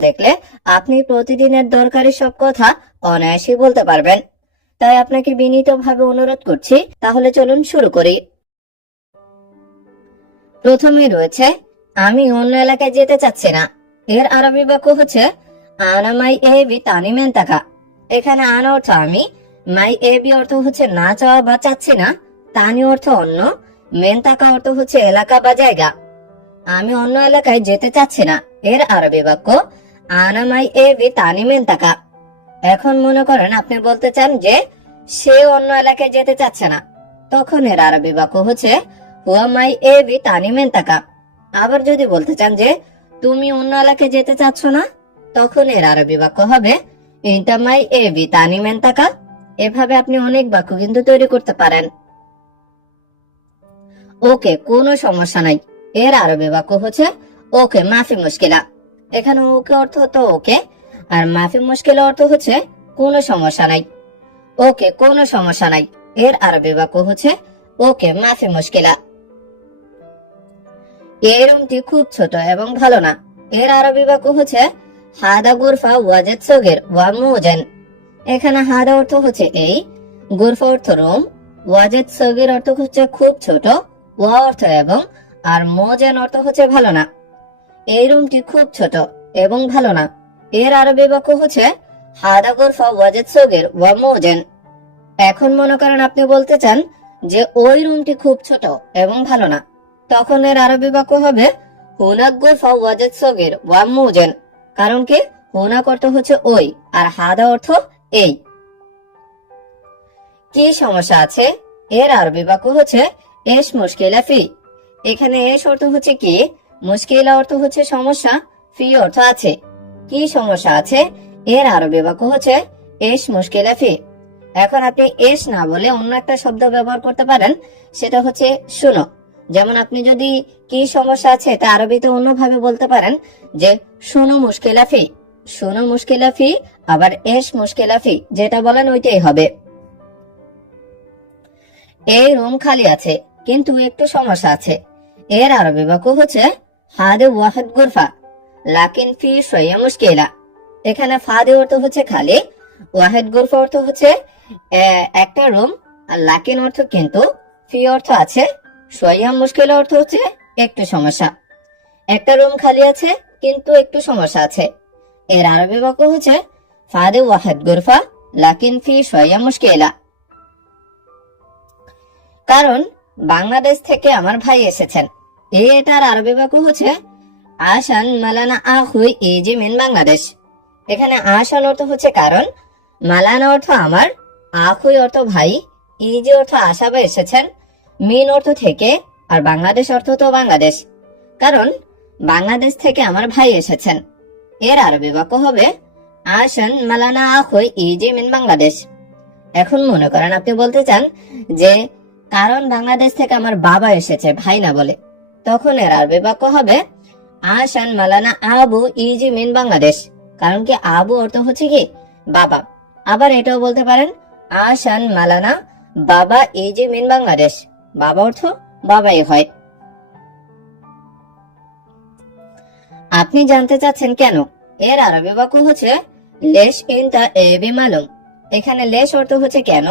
দেখলে আপনি প্রতিদিনের দরকারি সব কথা অনায়াসেই বলতে পারবেন। তাই আপনাকে বিনীতভাবে অনুরোধ করছি, তাহলে চলুন শুরু করি। প্রথমে রয়েছে, আমি অন্য এলাকায় যেতে চাচ্ছি না। এর আরবি বাক্য হচ্ছে, আনা মাই এ বি তানি মেন্তাকা এখানে আনা অর্থ আমি, মাই এ বি অর্থ হচ্ছে না চাওয়া বা চাচ্ছি না। তানি অর্থ অন্য মেন্তাকা অর্থ হচ্ছে এলাকা বা জায়গা। আমি অন্য এলাকায় যেতে চাচ্ছি না। এর আরবি বাক্য আনা মাই এ বি তানি মেন্তাকা। এখন মনে করেন আপনি বলতে চান যে সে অন্য এলাকায় যেতে চাচ্ছে না। তখন এর আরবি বাক্য হচ্ছে, হুয়া মাই এ বি আবার যদি বলতে চান যে, তুমি অন্য এলাকায় যেতে চাচ্ছ না? তখন এর আরবি বাক্য হবে ইন্টা মাই এ বি তানি মেন্তাকা। এভাবে আপনি অনেক বাক্য কিন্তু তৈরি করতে পারেন। ওকে, কোনো সমস্যা নাই। এর আরবি বাক্য হচ্ছে, ওকে, মাফি মুশকিলা। এখানে ওকে অর্থ তো ওকে। আর মাফি মুশকিলা অর্থ হচ্ছে, কোনো সমস্যা নাই। ওকে কোনো সমস্যা নাই। এর আরবি বাক্য হচ্ছে, ওকে মাফি মুশকিলা। এই রুমটি খুব ছোট এবং ভালো না। এর আরবি বাক্য হচ্ছে, হাদা গুরফা ওয়াজেদ সগের ওয়া মুজেন। এখানে হাদা অর্থ হচ্ছে এই, গুরফা অর্থ রুম, ওয়াজেদ সগির অর্থ হচ্ছে খুব ছোট, ওয়া অর্থ এবং, আর মোজেন অর্থ হচ্ছে ভালো না। এই রুমটি খুব ছোট এবং ভালো না। এর আরবি বাক্য হচ্ছে হাদা ওয়াজেদ সগির ওয়া মুজেন। এখন মনে করেন আপনি বলতে চান যে ওই রুমটি খুব ছোট এবং ভালো না। তখন এর আরবি বাক্য হবে হুনাক গুরফা ওয়াজেদ সগির ওয়া মুজেন। কারণ কি? হুনাক অর্থ হচ্ছে ওই আর হাদা অর্থ এই। কি সমস্যা আছে? এর আরবি বাক্য হচ্ছে এস মুশকিলা ফি। এখানে এস অর্থ হচ্ছে কি? মুশকিলা অর্থ হচ্ছে সমস্যা, ফি অর্থ আছে। কি সমস্যা আছে? এর আরবি বাক্য হচ্ছে এস মুশকিলা ফি। এখন আপনি এস না বলে অন্য একটা শব্দ ব্যবহার করতে পারেন, সেটা হচ্ছে শুনো যেমন আপনি যদি কি সমস্যা আছে তা আরবিতে অন্যভাবে বলতে পারেন, যে শুনো মুশকিলা ফি শুনো মুশকিলা ফি, আবার এস মুশকিলা ফি, যেটা বলেন ওইটাই হবে। এই রুম খালি আছে, কিন্তু একটু সমস্যা আছে। এর আরবি বাক্য হচ্ছে হাদে ওয়াহেদ গুরফা। লাকিন ফি শয়া মুশকিলা। এখানে ফাদে অর্থ হচ্ছে খালি, ওয়াহেদ গুরফা অর্থ হচ্ছে একটা রুম, আর লাকিন অর্থ কিন্তু ফি অর্থ আছে শয়া মুশকিলা অর্থ হচ্ছে একটু সমস্যা। একটা রুম খালি আছে, কিন্তু একটু সমস্যা আছে। এর আরবি বাক্য হচ্ছে, ফাদে ওয়াহেদ গুরফা, লাকিন ফি শয়া মুশকিলা। কারণ বাংলাদেশ থেকে আমার ভাই এসেছেন। এটার আরবি বাক্য হচ্ছে আসান মালানা আহুই মিন বাংলাদেশ। এখানে আসান অর্থ হচ্ছে কারণ, মালানা অর্থ আমার, আহুই অর্থ ভাই, ইজি অর্থ আশা বা এসেছেন, মিন অর্থ থেকে, আর বাংলাদেশ অর্থ তো বাংলাদেশ। কারণ, বাংলাদেশ থেকে আমার ভাই এসেছেন। এর আরবি বাক্য হবে আসান মালানা আহুই মিন বাংলাদেশ। এখন মনে করেন আপনি বলতে চান যে, কারণ বাংলাদেশ থেকে আমার বাবা এসেছে, ভাই না বলে। তখন এর আরবি বাক্য হবে আসান মালানা আবু ইজি মিন বাংলাদেশ। কারণ কি আবু অর্থ হচ্ছে কি? বাবা। আবার এটাও বলতে পারেন, আশান মালানা বাবা ইজি মিন বাংলাদেশ। বাবা অর্থ বাবাই হয়। আপনি জানতে চাচ্ছেন কেন? এর আরবি বাক্য হচ্ছে, লেশ ইনতা এবি মালুম। এখানে লেশ অর্থ হচ্ছে কেন?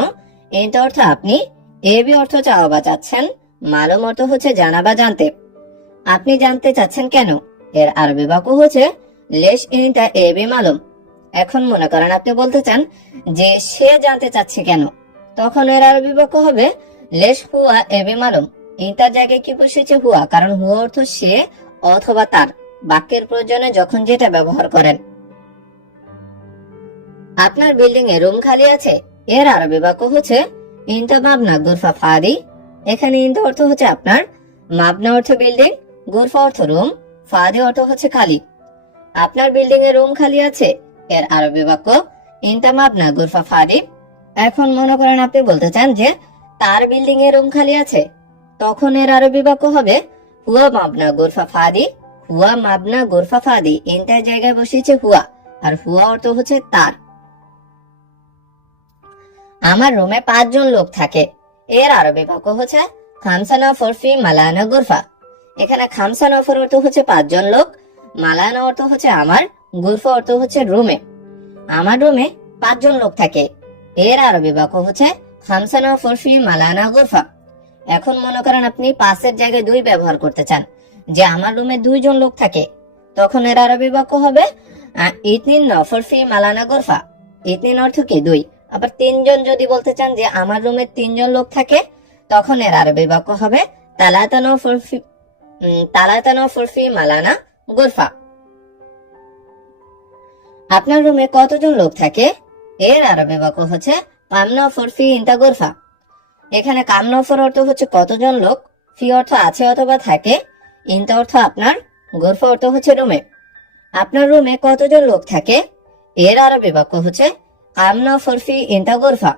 ইনতা অর্থ আপনি, এবি অর্থ চাওয়া বা চাচ্ছেন। মালুম অর্থ হচ্ছে জানা বা জানতে। আপনি জানতে চাচ্ছেন কেন? এর আরবি বাক্য হচ্ছে, লেশ ইনতা এবি মালুম। এখন মনে করেন আপনি বলতে চান যে, সে জানতে চাচ্ছে কেন? তখন এর আরবি বাক্য হবে, লেশ হুয়া এবি মালুম। ইনতার জায়গায় কি বসেছে হুয়া? কারণ হুয়া অর্থ সে অথবা তার। বাক্যের প্রয়োজনে যখন যেটা ব্যবহার করেন। আপনার বিল্ডিং এ রুম খালি আছে। এর আরবি বাক্য হচ্ছে, ইনতা মাবনা গুরফা ফাদি। এখানে ইনতা অর্থ হচ্ছে আপনার মাবনা অর্থ বিল্ডিং, গুরফা অর্থ রুম, ফাদে অর্থ হচ্ছে খালি। আপনার বিল্ডিং এ রুম খালি আছে, এর আরবি বাক্য, ইনতা মাবনা, গুরফা ফাদি। এখন মনে করেন আপনি বলতে চান যে তার বিল্ডিং এ রুম খালি আছে, তখন এর আরবি বাক্য হবে, হুয়া মাবনা, গুরফা ফাদি, হুয়া মাবনা, গুরফা ফাদি। ইনতার জায়গায় বসেছে হুয়া, আর হুয়া অর্থ হচ্ছে তার। আমার রুমে পাঁচজন লোক থাকে এর আরবি বাক্য হচ্ছে খামসা নফর ফি মালানা গুরফা। এখানে খামসা নফর অর্থ হচ্ছে পাঁচজন লোক, মালানা অর্থ হচ্ছে আমার, গুরফা অর্থ হচ্ছে রুমে। আমার রুমে পাঁচজন লোক থাকে। এর আরবি বাক্য হচ্ছে, খামসানা ফরফি মালানা গুরফা। এখন মনে করেন আপনি পাঁচের জায়গায় দুই ব্যবহার করতে চান, যে আমার রুমে দুইজন লোক থাকে। তখন এর আরবি বাক্য হবে ইতনিন নফর ফি মালানা গোরফা। ইতনিন অর্থ কি? দুই। আবার তিনজন যদি বলতে চান যে আমার রুমে তিনজন লোক থাকে, তখন এর আরবি বাক্য হবে। তালাতানো ফরফি তালাতানো ফরফি মালানা গোরফা। আপনার রুমে কতজন লোক থাকে? এর আরবি বাক্য হচ্ছে কামনা ফরফি ইন্তা গোরফা। এখানে কামনফর অর্থ হচ্ছে কতজন লোক? ফি অর্থ আছে অথবা থাকে। ইন্তা অর্থ আপনার, গোরফা অর্থ হচ্ছে রুমে। আপনার রুমে কতজন লোক থাকে? এর আরবি বাক্য হচ্ছে কামনা ফরফি ইন্তা গোরফা।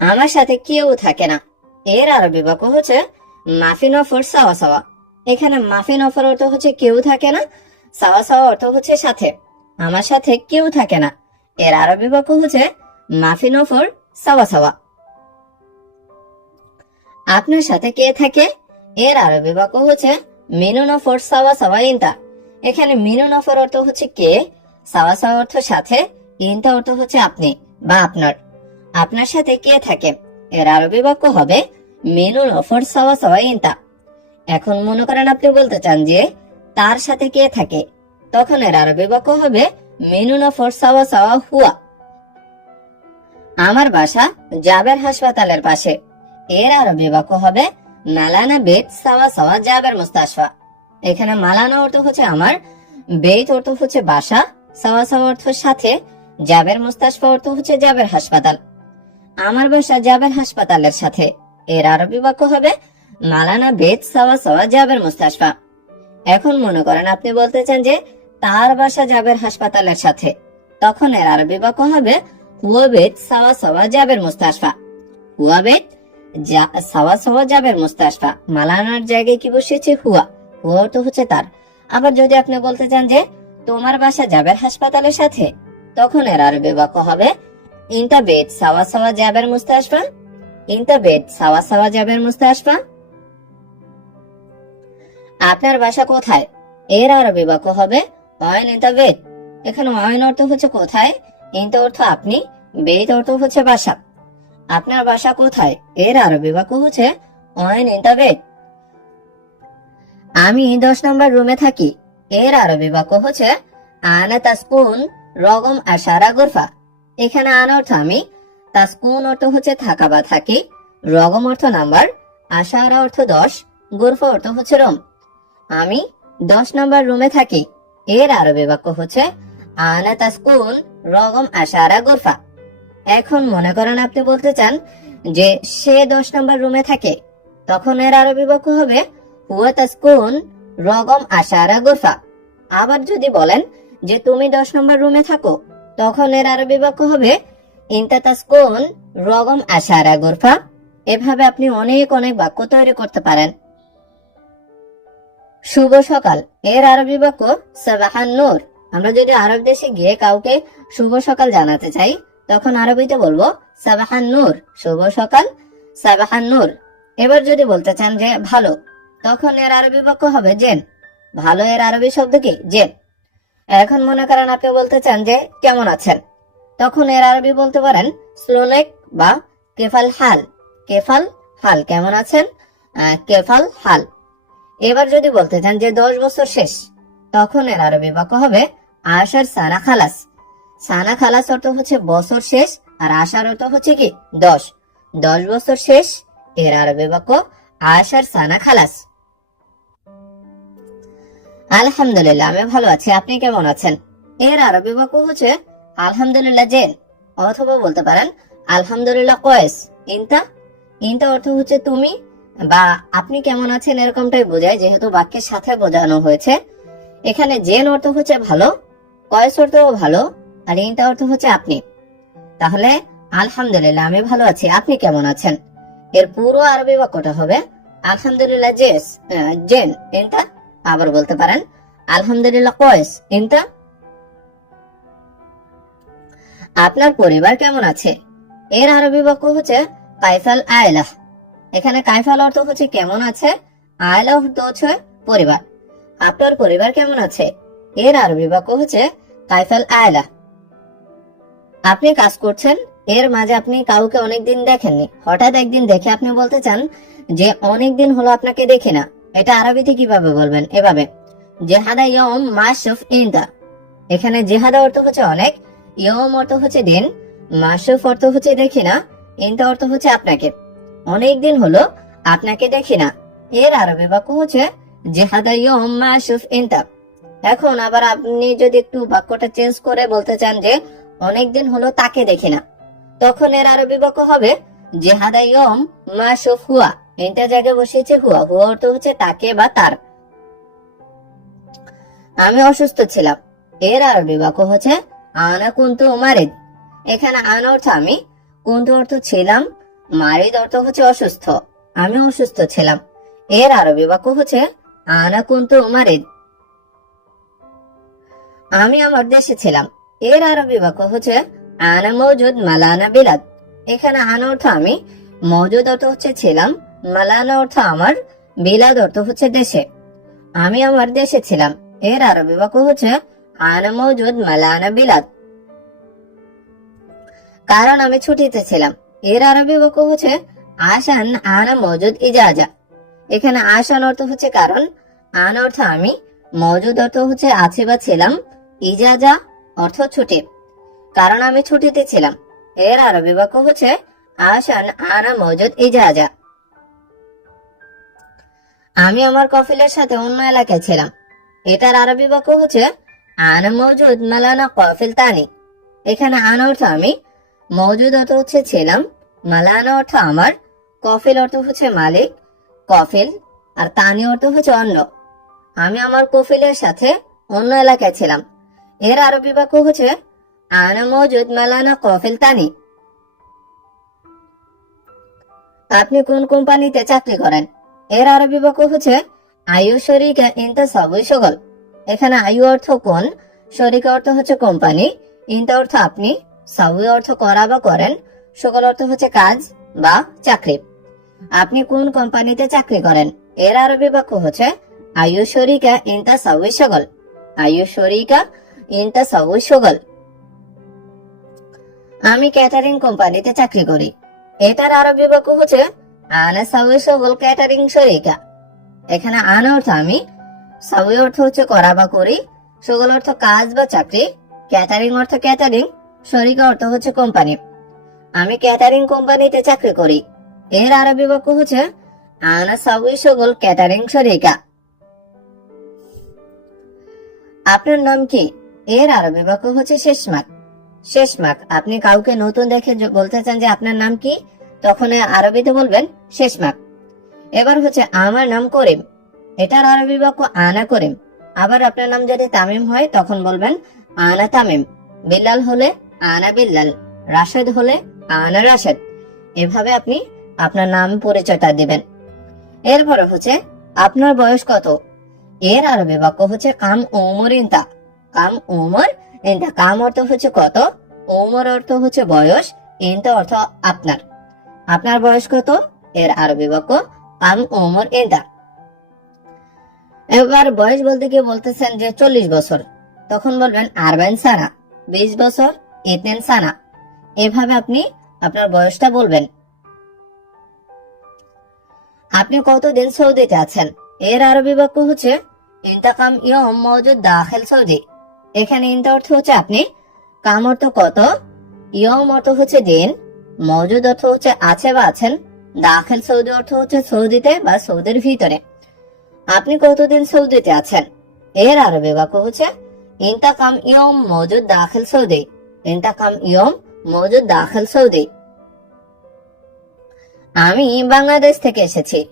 আমার সাথে কেউ থাকে না। এর আরবি বাক্য হচ্ছে, মাফিন অফর সাওয়া সাওয়া। এখানে মাফিন অফর অর্থ হচ্ছে কেউ থাকে না, সাওয়া সাওয়া অর্থ হচ্ছে সাথে। আমার সাথে কেউ থাকে না। এর আরবি বাক্য হচ্ছে, মাফিন অফর সাওয়া সাওয়া। আপনার সাথে কে থাকে? এর আরবি বাক্য হচ্ছে মিনু নফর সাওয়া সাওয়া ইন্তা এখানে মিনু নফর অর্থ হচ্ছে কে? সাওয়া সাওয়া অর্থ সাথে অর্থ হচ্ছে আপনি বা আপনার। আপনার সাথে কে থাকে? এর আরবি বাক্য হবে নফর সাওয়া সাওয়া এখন মনে করেন আপনি বলতে চান যে, তার সাথে কে থাকে? তখন এর আরবি বাক্য হবে নফর সাওয়া সাওয়া হুয়া। আমার বাসা জাবের হাসপাতালের পাশে। এর আরবি বাক্য হবে, মালানা বেত সাওয়া সাওয়া জাবের মুস্তাশফা। এখানে মালানা অর্থ হচ্ছে আমার, বেত অর্থ হচ্ছে বাসা সাওয়া সাওয়া অর্থ সাথে জাবের অর্থ হচ্ছে জাবের হাসপাতাল। আমার বাসা জাবের হাসপাতালের সাথে। এর আরবি বাক্য হবে, মালানা বেত সাওয়া সাওয়া জাবের মুস্তাশফা। এখন মনে করেন আপনি বলতে চান যে, তার বাসা জাবের হাসপাতালের সাথে। তখন এর আরবি বাক্য হবে, হুয়া বেত সাওয়া সাওয়া জাবের মুস্তাশফা। হুয়া বেত সাওয়া সাওয়া জাবের মুস্তাশফা। মালানার জায়গায় কি বসেছে হুয়া। হুয়া তো হচ্ছে তার। আবার যদি আপনি বলতে চান যে তোমার বাসা জাবের হাসপাতালের সাথে? তখন এর আরবি বাক্য হবে? ইনতা বেত সাওয়া সাওয়া জাবের মুস্তাশফা ইনতা বেত সাওয়া সাওয়া জাবের মুস্তাশফা আপনার বাসা কোথায়? এর আরবি বাক্য হবে? অয়ন ইনতা বেত এখানে অয়ন অর্থ হচ্ছে কোথায়? ইনতা অর্থ আপনি, বেদ অর্থ হচ্ছে বাসা। আপনার বাসা কোথায়? এর আরবি বাক্য হচ্ছে অয়ন ইনতা বেত আমি দশ নম্বর রুমে থাকি। এর আরবি বাক্য হচ্ছে, আনা তাসকুন রগম আশারা গুরফা। এখানে আন অর্থ আমি, তাসকুন অর্থ হচ্ছে থাকা বা থাকি। রগম অর্থ নাম্বার, আশারা অর্থ দশ, গুরফা অর্থ হচ্ছে রুম। আমি দশ নম্বর রুমে থাকি, এর আরবি বাক্য হচ্ছে, আনা তাসকুন রগম আশারা গুরফা। এখন মনে করেন আপনি বলতে চান যে সে দশ নম্বর রুমে থাকে, তখন এর আরবি বাক্য হবে, হুয়া তাসকুন রগম আশারা গুরফা আবার যদি বলেন যে তুমি দশ নম্বর রুমে থাকো, তখন এর আরবি বাক্য হবে ইন্তা তাসকুন রগম আশারা গুরফা এভাবে আপনি অনেক অনেক বাক্য তৈরি করতে পারেন। শুভ সকাল। এর আরবি বাক্য সাবাহান নূর। আমরা যদি আরব দেশে গিয়ে কাউকে শুভ সকাল জানাতে চাই, তখন আরবিতে বলব, সাবাহান নূর। শুভ সকাল, সাবাহান নূর। এবার যদি বলতে চান যে, ভালো। তখন এর আরবি বাক্য হবে জেন। ভালো এর আরবি শব্দ কি? জেন। এখন মনে করেন আপনি বলতে চান যে, কেমন আছেন? তখন এর আরবি বলতে পারেন, স্লোনেক বা কেফাল হাল। কেফাল হাল, কেমন আছেন? কেফাল হাল। এবার যদি বলতে চান যে, দশ বছর শেষ, তখন এর আরবি বাক্য হবে, আশার সানা খালাস। সানা খালাস অর্থ হচ্ছে বছর শেষ, আর আশার অর্থ হচ্ছে কি? দশ। দশ বছর শেষ, এর আরবি বাক্য, আশার সানা খালাস। আলহামদুলিল্লাহ, আমি ভালো আছি। আপনি কেমন আছেন? এর আরবি বাক্য হচ্ছে আলহামদুলিল্লাহ জেন, অথবা বলতে পারেন আলহামদুলিল্লাহ কয়েস। ইনতা? ইনতা অর্থ হচ্ছে তুমি বা আপনি কেমন আছেন এরকমটাই বোঝায়, যেহেতু বাক্যের সাথে বোঝানো হয়েছে। এখানে জেন অর্থ হচ্ছে ভালো, কয়েস অর্থ ভালো, আর ইনতা অর্থ হচ্ছে আপনি। তাহলে আলহামদুলিল্লাহ, আমি ভালো আছি। আপনি কেমন আছেন? এর পুরো আরবি বাক্যটা হবে আলহামদুলিল্লাহ জেস জেন। ইনতা? আবার বলতে পারেন, আলহামদুলিল্লাহ, কয়েস ইনতা আপনার পরিবার কেমন আছে? এর আরবি বাক্য হচ্ছে কাইফাল আয়লাহ। এখানে কাইফাল অর্থ হচ্ছে কেমন আছে? আয়লাহ অর্থ হচ্ছে পরিবার। আপনার পরিবার কেমন আছে? এর আরবি বাক্য হচ্ছে কাইফাল আয়লা আপনি কাজ করছেন, এর মাঝে আপনি কাউকে অনেকদিন দেখেননি। হঠাৎ একদিন দেখে আপনি বলতে চান যে, অনেকদিন হলো আপনাকে দেখি না। এটা আরবিতে কীভাবে বলবেন? এভাবে। জেহাদা ইয়ম মাসুফ ইন্দা এখানে জেহাদা অর্থ হচ্ছে অনেক, ইয়ম অর্থ হচ্ছে দিন মাসুফ অর্থ হচ্ছে দেখি না ইন্দা অর্থ হচ্ছে আপনাকে। অনেক দিন হলো আপনাকে দেখি না। এর আরবি বাক্য হচ্ছে জেহাদা ইয়ম মাসুফ ইন্দা এখন আবার আপনি যদি একটু বাক্যটা চেঞ্জ করে বলতে চান যে অনেকদিন হলো তাকে দেখি না, তখন এর আরবি বাক্য হবে জেহাদা ইয়ম মাসুফ হুয়া। এটা জায়গায় বসিয়েছে হুয়া হুয়া অর্থ হচ্ছে তাকে বা তার। আমি অসুস্থ ছিলাম। এর আরবি বাক্য হচ্ছে, আনা কুন্তু মারিদ। এখানে আনা অর্থ আমি, কুন্তু অর্থ ছিলাম, মারিদ অর্থ হচ্ছে অসুস্থ। আমি অসুস্থ ছিলাম। এর আরবি বাক্য হচ্ছে, আনা কুন্তু মারিদ। আমি আমার দেশে ছিলাম। এর আরবি বাক্য হচ্ছে, আনা মৌজুদ মালানা বিলাদ। এখানে আনা অর্থ আমি, মৌজুদ অর্থ হচ্ছে ছিলাম মালানা অর্থ আমার, বিলাদ অর্থ হচ্ছে দেশে। আমি আমার দেশে ছিলাম। এর আরবি বাক্য হচ্ছে, আনা মৌজুদ মালানা বিলাদ। কারণ আমি ছুটিতে ছিলাম। এর আরবি বাক্য হচ্ছে আসান আনা মৌজুদ ইজাজা। এখানে আসান অর্থ হচ্ছে কারণ, আন অর্থ আমি, মৌজুদ অর্থ হচ্ছে আছে বা ছিলাম, ইজাজা অর্থ ছুটি। কারণ আমি ছুটিতে ছিলাম। এর আরবি বাক্য হচ্ছে আসান আনা মৌজুদ ইজাজা। আমি আমার কফিলের সাথে অন্য এলাকায় ছিলাম। এটার আরবি বাক্য হচ্ছে, আনা মৌজুদ মালানা কফিল তানি। এখানে আন অর্থ আমি, মৌজুদ অর্থ হচ্ছে ছিলাম, মালানা অর্থ আমার, কফিল অর্থ হচ্ছে মালিক, কফিল, আর তানি অর্থ হচ্ছে অন্য। আমি আমার কফিলের সাথে অন্য এলাকায় ছিলাম। এর আরবি বাক্য হচ্ছে, আনা মৌজুদ মালানা কফিল তানি। আপনি কোন কোম্পানিতে চাকরি করেন? এর আরবি বাক্য হচ্ছে আয়ু শরিকা ইনতা সবই সগল। এখানে আয়ু অর্থ কোন? শরিকা অর্থ হচ্ছে কোম্পানি ইনতা অর্থ আপনি, সবই অর্থ করা বা করেন সকল অর্থ হচ্ছে কাজ বা চাকরি। আপনি কোন কোম্পানিতে চাকরি করেন? এর আরবি বাক্য হচ্ছে আয়ু শরিকা ইনতা সবই সকল আয়ু শরিকা ইনতা সবই সকল আমি ক্যাটারিং কোম্পানিতে চাকরি করি। এটার আরবি বাক্য হচ্ছে আনা সাউই সগল ক্যাটারিং শরিকা এখানে আনা অর্থ আমি সাউই অর্থ হচ্ছে করা বা করি, সগল অর্থ কাজ বা চাকরি ক্যাটারিং অর্থ ক্যাটারিং অর্থ হচ্ছে কোম্পানি আমি ক্যাটারিং কোম্পানিতে চাকরি করি। এর আরবি হচ্ছে, আনা সাউই সগল ক্যাটারিং শরিকা আপনার নাম কি? এর আরবি বাক্য হচ্ছে শেষমাক। শেষমাক, আপনি কাউকে নতুন দেখে বলতে চান যে আপনার নাম কি? তখন আরবিতে বলবেন শেষমাক এবার হচ্ছে, আমার নাম করিম। এটার আরবি বাক্য, আনা করিম। আবার আপনার নাম যদি তামিম হয়, তখন বলবেন, আনা তামিম। বিল্লাল হলে, আনা বিল্লাল। রাশেদ হলে, আনা রাশেদ। এভাবে আপনি আপনার নাম পরিচয়টা দিবেন। এরপরে হচ্ছে, আপনার বয়স কত? এর আরবি বাক্য হচ্ছে, কাম ওমর ইন্তা। কাম ওমর ইন্তা, কাম অর্থ হচ্ছে কত? ওমর অর্থ হচ্ছে বয়স, ইন্তা অর্থ আপনার। আপনার বয়স কত? এর আরবি বাক্য কাম ওমর ইন্তা এবার বয়স বলতে গিয়ে বলতেছেন যে চল্লিশ বছর। তখন বলবেন আরবেন সানা। বিশ বছর? ইতেন সানা। এভাবে আপনি আপনার বয়সটা বলবেন। আপনি কতদিন সৌদিতে আছেন? এর আরবি বাক্য হচ্ছে, ইন্তাকাম ইয়ম মৌজুদ দাখিল সৌদি। এখানে ইন্তা অর্থ হচ্ছে আপনি কাম অর্থ কত? ইয়ম অর্থ হচ্ছে দিন। মৌজুদ অর্থ হচ্ছে আছে বা আছেন, দাখিল সৌদি অর্থ হচ্ছে সৌদিতে বা সৌদির ভিতরে। আপনি কতদিন সৌদিতে আছেন? এর আরবি বাক্য হচ্ছে, ইন্তাকাম ইয়ম মৌজুদ দাখিল সৌদি। ইন্তাকাম ইয়ম মৌজুদ দাখিল সৌদি। আমি বাংলাদেশ থেকে এসেছি।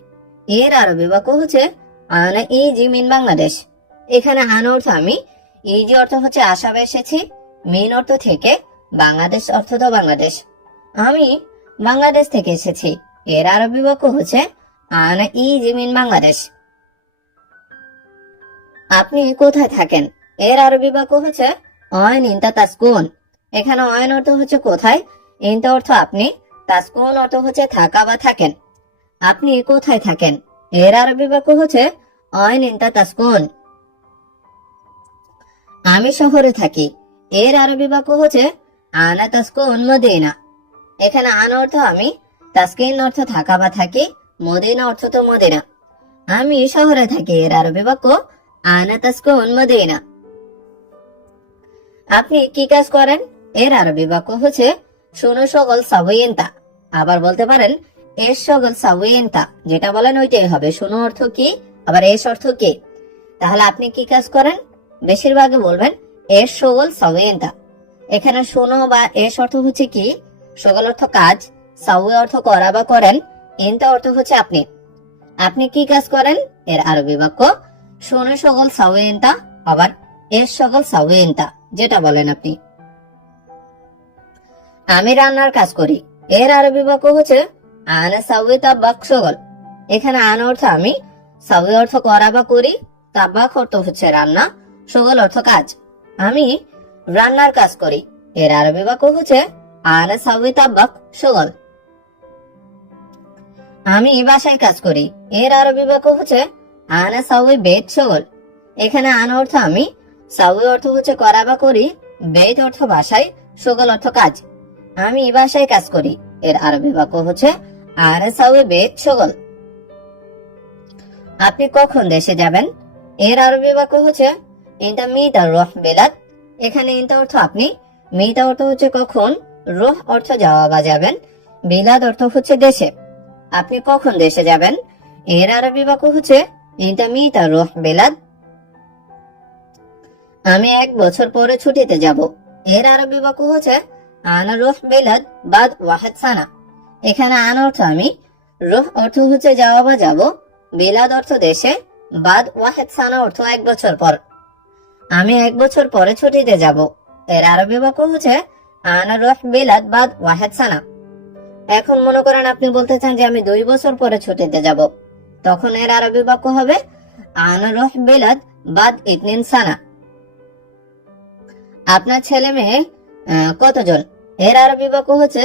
এর আরবি বাক্য হচ্ছে, আনা ইজি মিন বাংলাদেশ। এখানে আন অর্থ আমি, ইজি অর্থ হচ্ছে আসামে এসেছি। মিন অর্থ থেকে, বাংলাদেশ অর্থ তো বাংলাদেশ। আমি বাংলাদেশ থেকে এসেছি। এর আরবি বাক্য হচ্ছে, আনা ইজি মিন বাংলাদেশ। আপনি কোথায় থাকেন? এর আরবি বাক্য হচ্ছে, অয়ন ইন্তা তাসকুন। এখানে অয়ন অর্থ হচ্ছে, কোথায়? ইন্তা অর্থ আপনি, তাসকুন অর্থ হচ্ছে, থাকা বা থাকেন। আপনি কোথায় থাকেন? এর আরবি বাক্য হচ্ছে, অয়ন ইন্তা তাসকুন। আমি শহরে থাকি। এর আরবি বাক্য হচ্ছে, আনা তাস্কুন মদিনা। এখানে আন অর্থ আমি, তাস্কিন অর্থ থাকা বা থাকি, মদিনা অর্থ তো মদিনা। আমি শহরে থাকি, এর আরবি বাক্য, আনা তাস্কুন মদিনা। আপনি কি কাজ করেন? এর আরবি বাক্য হচ্ছে, শুনো সকল সাবইয়েন্তা। আবার বলতে পারেন এর সকল সাবইয়েন্তা। যেটা বলেন ওইটাই হবে, শুনো অর্থ কি, আবার এস অর্থ কি? তাহলে আপনি কি কাজ করেন? বেশিরভাগে বলবেন এর সকল সাবইয়েন্তা। এখানে শোনো বা এস অর্থ হচ্ছে কি সকল অর্থ কাজ সাউই অর্থ করা বা করেন ইনতা অর্থ হচ্ছে আপনি। আপনি কি কাজ করেন? এর আরবি বাক্য, শোনো সকল সাউয়েন্তা আবার এর সকল সাউয়েন্তা যেটা বলেন আপনি। আমি রান্নার কাজ করি। এর আরবি বাক্য হচ্ছে, আনা সাউই তাব্বাক সকল। এখানে আন অর্থ আমি সাউই অর্থ করা বা করি তাব্বাক অর্থ হচ্ছে রান্না, সকল অর্থ কাজ। আমি রান্নার কাজ করি। এর আরবি বাক্য হচ্ছে আমি বাসায় কাজ করি। এর আরবি হচ্ছে আনা সাউই বেদ এখানে অর্থ আমি অর্থ হচ্ছে করা বা করি, বেদ অর্থ বাসায় অর্থ কাজ। আমি বাসায় কাজ করি। এর হচ্ছে বেদ আপনি কখন দেশে যাবেন? এর আরবি বাক্য হচ্ছে ইনটা মিতা রহ বেলাত। এখানে ইনটা অর্থ আপনি মিতা অর্থ হচ্ছে কখন? রোহ অর্থ যাওয়া বা যাবেন বিলাদ অর্থ হচ্ছে দেশে। আপনি কখন দেশে যাবেন? এর আরবি বাক্য হচ্ছে ইনটা মিতা রোহ বেলাদ। আমি এক বছর পরে ছুটিতে যাব। এর আরবি বাক্য হচ্ছে, আনা রোহ বেলাদ বাদ ওয়াহেদ সানা। এখানে আন অর্থ আমি, রোহ অর্থ হচ্ছে যাওয়া বা যাব বেলাদ অর্থ দেশে, বাদ ওয়াহেদ সানা অর্থ এক বছর পর। আমি এক বছর পরে ছুটিতে যাব। এর আরবি বাক্য হচ্ছে আনা বেলাদ বাদ, ওয়াহেদ সানা এখন মনে করেন আপনি বলতে চান যে আমি দুই বছর পরে ছুটিতে যাব। তখন এর আরবি বাক্য হবে আনা রোহ বেলাদ বাদ ইতনিন সানা আপনার ছেলে মেয়ে কতজন? এর আরবি বাক্য হচ্ছে,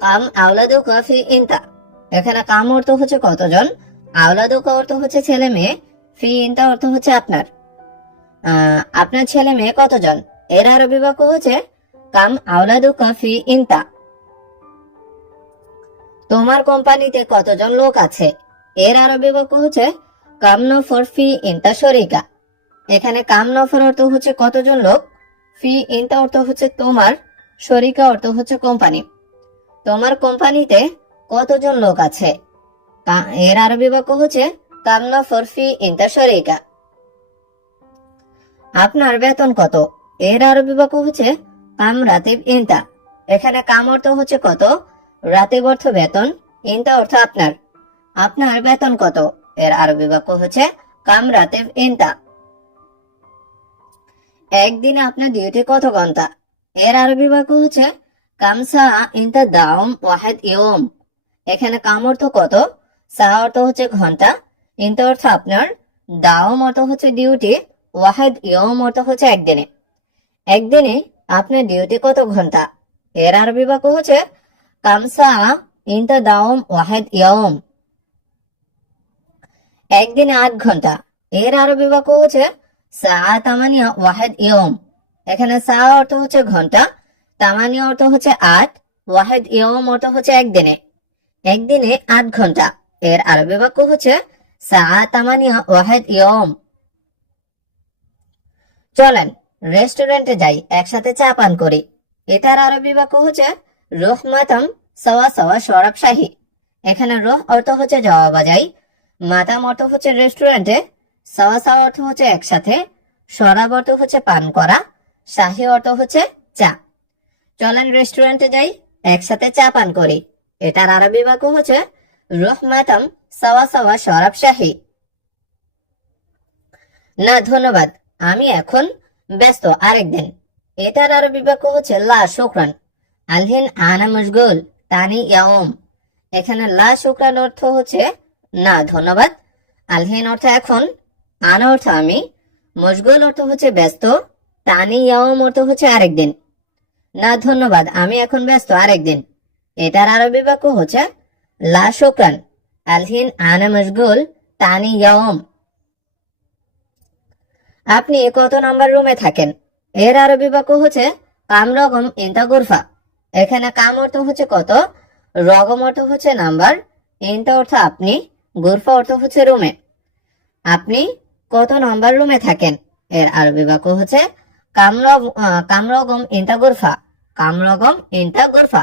কাম আওলাদু কাফি ইনতা। এখানে কাম অর্থ হচ্ছে কতজন? আওলাদু অর্থ হচ্ছে ছেলে মেয়ে, ফি ইনতা অর্থ হচ্ছে আপনার। আপনার ছেলে মেয়ে কতজন? এর আরবি বাক্য হচ্ছে কাম আওলাদু কাফি, ইনতা। তোমার কোম্পানিতে কতজন লোক আছে? এর আরবি বাক্য হচ্ছে, কাম নফর ফি, ইনতা শরিকা। এখানে কাম নফর অর্থ হচ্ছে কতজন লোক? ফি, ইনতা অর্থ হচ্ছে তোমার, শরিকা অর্থ হচ্ছে কোম্পানি। তোমার কোম্পানিতে কতজন লোক আছে? এর আরবি বাক্য হচ্ছে, কাম নফর ফি, ইনতা শরিকা। আপনার বেতন কত? এর আরবি বাক্য হচ্ছে কাম রাতিব ইনতা। এখানে কাম অর্থ হচ্ছে কত? রাতিব অর্থ বেতন, ইনতা অর্থ আপনার। আপনার বেতন কত? এর আরবি বাক্য হচ্ছে কাম রাতিব ইনতা। একদিনে আপনার ডিউটি কত ঘণ্টা? এর আরবি বাক্য হচ্ছে কামসা ইনতা দাওম ওয়াহেদ ইয়ম এখানে কাম অর্থ কত? সা অর্থ হচ্ছে ঘণ্টা, ইনতা অর্থ আপনার। দাওম অর্থ হচ্ছে ডিউটি ওয়াহেদ ইয়ম অর্থ হচ্ছে একদিনে। একদিনে আপনার ডিউটি কত ঘণ্টা? এর আরবি বাক্য হচ্ছে, কামসা ইনতা দাওম ওয়াহেদ ইয়ম একদিনে আট ঘণ্টা। এর আরবি বাক্য হচ্ছে সা তামানিয়া ওয়াহেদ ইয়ম এখানে সা অর্থ হচ্ছে ঘণ্টা, তামানিয়া অর্থ হচ্ছে আট, ওয়াহেদ ইয়ম অর্থ হচ্ছে একদিনে। একদিনে আট ঘণ্টা। এর আরবি বাক্য হচ্ছে সা তামানিয়া ওয়াহেদ ইয়ম চলেন রেস্টুরেন্টে যাই, একসাথে চা পান করি। এটার আরবি বাক্য হচ্ছে, রোহ মাতাম সওয়া সওয়া সরব শাহী। এখানে রোহ অর্থ হচ্ছে যাওয়া বা যাই মাতাম অর্থ হচ্ছে রেস্টুরেন্টে, সওয়া সওয়া অর্থ হচ্ছে একসাথে সরাব অর্থ হচ্ছে পান করা, শাহী অর্থ হচ্ছে চা। চলেন রেস্টুরেন্টে যাই, একসাথে চা পান করি। এটার আরবি বাক্য হচ্ছে, রোহ মাতাম সওয়া সওয়া সরব শাহী। না, ধন্যবাদ। আমি এখন ব্যস্ত, আরেকদিন। এটার আরও বাক্য হচ্ছে লা শুক্রান আলহিন আনা মশগুল, তানি ইয়াউম। এখানে লা শুক্রান অর্থ হচ্ছে, না, ধন্যবাদ। আলহিন অর্থ এখন, আনা অর্থ আমি। মশগুল অর্থ হচ্ছে, ব্যস্ত। তানি ইয়াউম অর্থ হচ্ছে, আরেকদিন। না, ধন্যবাদ, আমি এখন ব্যস্ত, আরেকদিন। এটার আরও বাক্য হচ্ছে, লা শুক্রান আলহিন আনা মশগুল, তানি ইয়াউম। আপনি কত নাম্বার রুমে থাকেন? এর আরবি বাক্য হচ্ছে কাম রকম ইন্তা গুরফা এখানে কাম অর্থ হচ্ছে কত? রগম অর্থ হচ্ছে নাম্বার। ইন্তা অর্থ আপনি, গুরফা অর্থ হচ্ছে রুমে। আপনি কত নাম্বার রুমে থাকেন? এর আরবি বাক্য হচ্ছে কামরগ কামরগম ইন্তা গুরফা কামরগম ইন্তা গুরফা